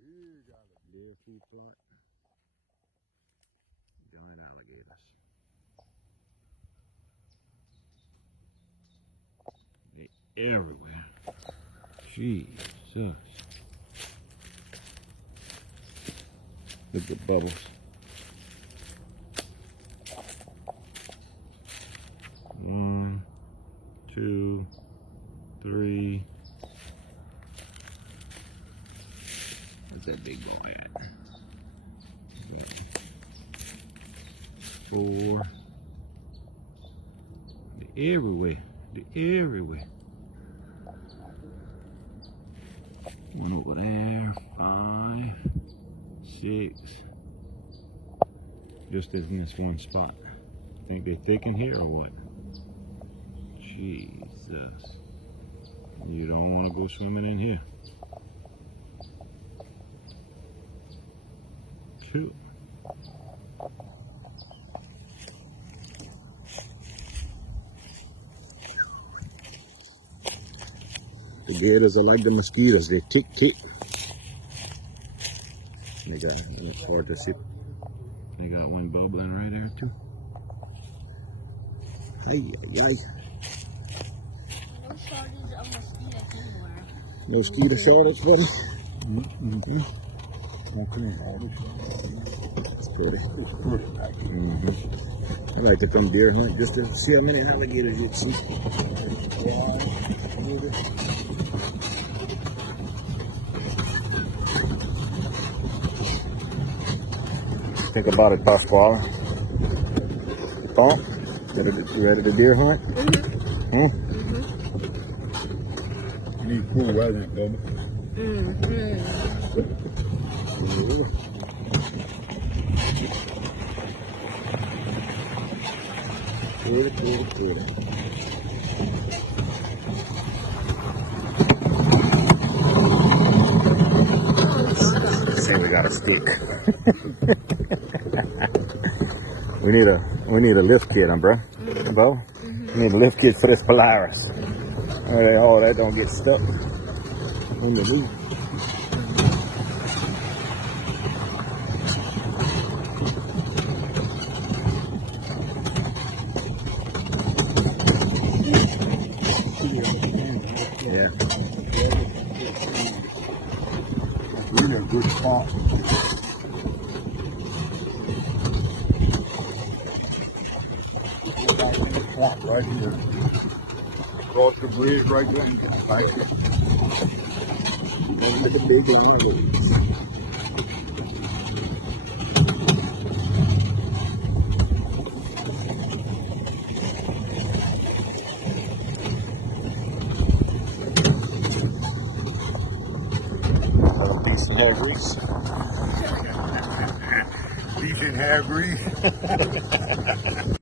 Deer feed plot. Giant alligators. They everywhere. Jesus. Look at the bubbles. One, two, three. Where's that big boy at? Four. They're everywhere. They're everywhere. One over there. 5, 6. Just in this one spot. Think they thick in here or what? Jesus. You don't want to go swimming in here. 2. The gators are like the mosquitoes. They tick tick. They got, it's hard to see. They got one bubbling right there too. Hey, No shortage of mosquitoes anywhere. No mosquito shortage, buddy? That's pretty. I like to come deer hunt just to see how many alligators you see. Think about it, Pasquale. Thump? You ready to deer hunt? You need cool weather, Bubba. Good. Say we got a stick. we need a lift kit, bro. Bo? We need a lift kit for this Polaris. Oh, that don't get stuck on the roof. Yeah. We're in a good spot. Right here. Cross the bridge right there. Right here. Look at the big alligators. Decent hair grease. Decent hair grease.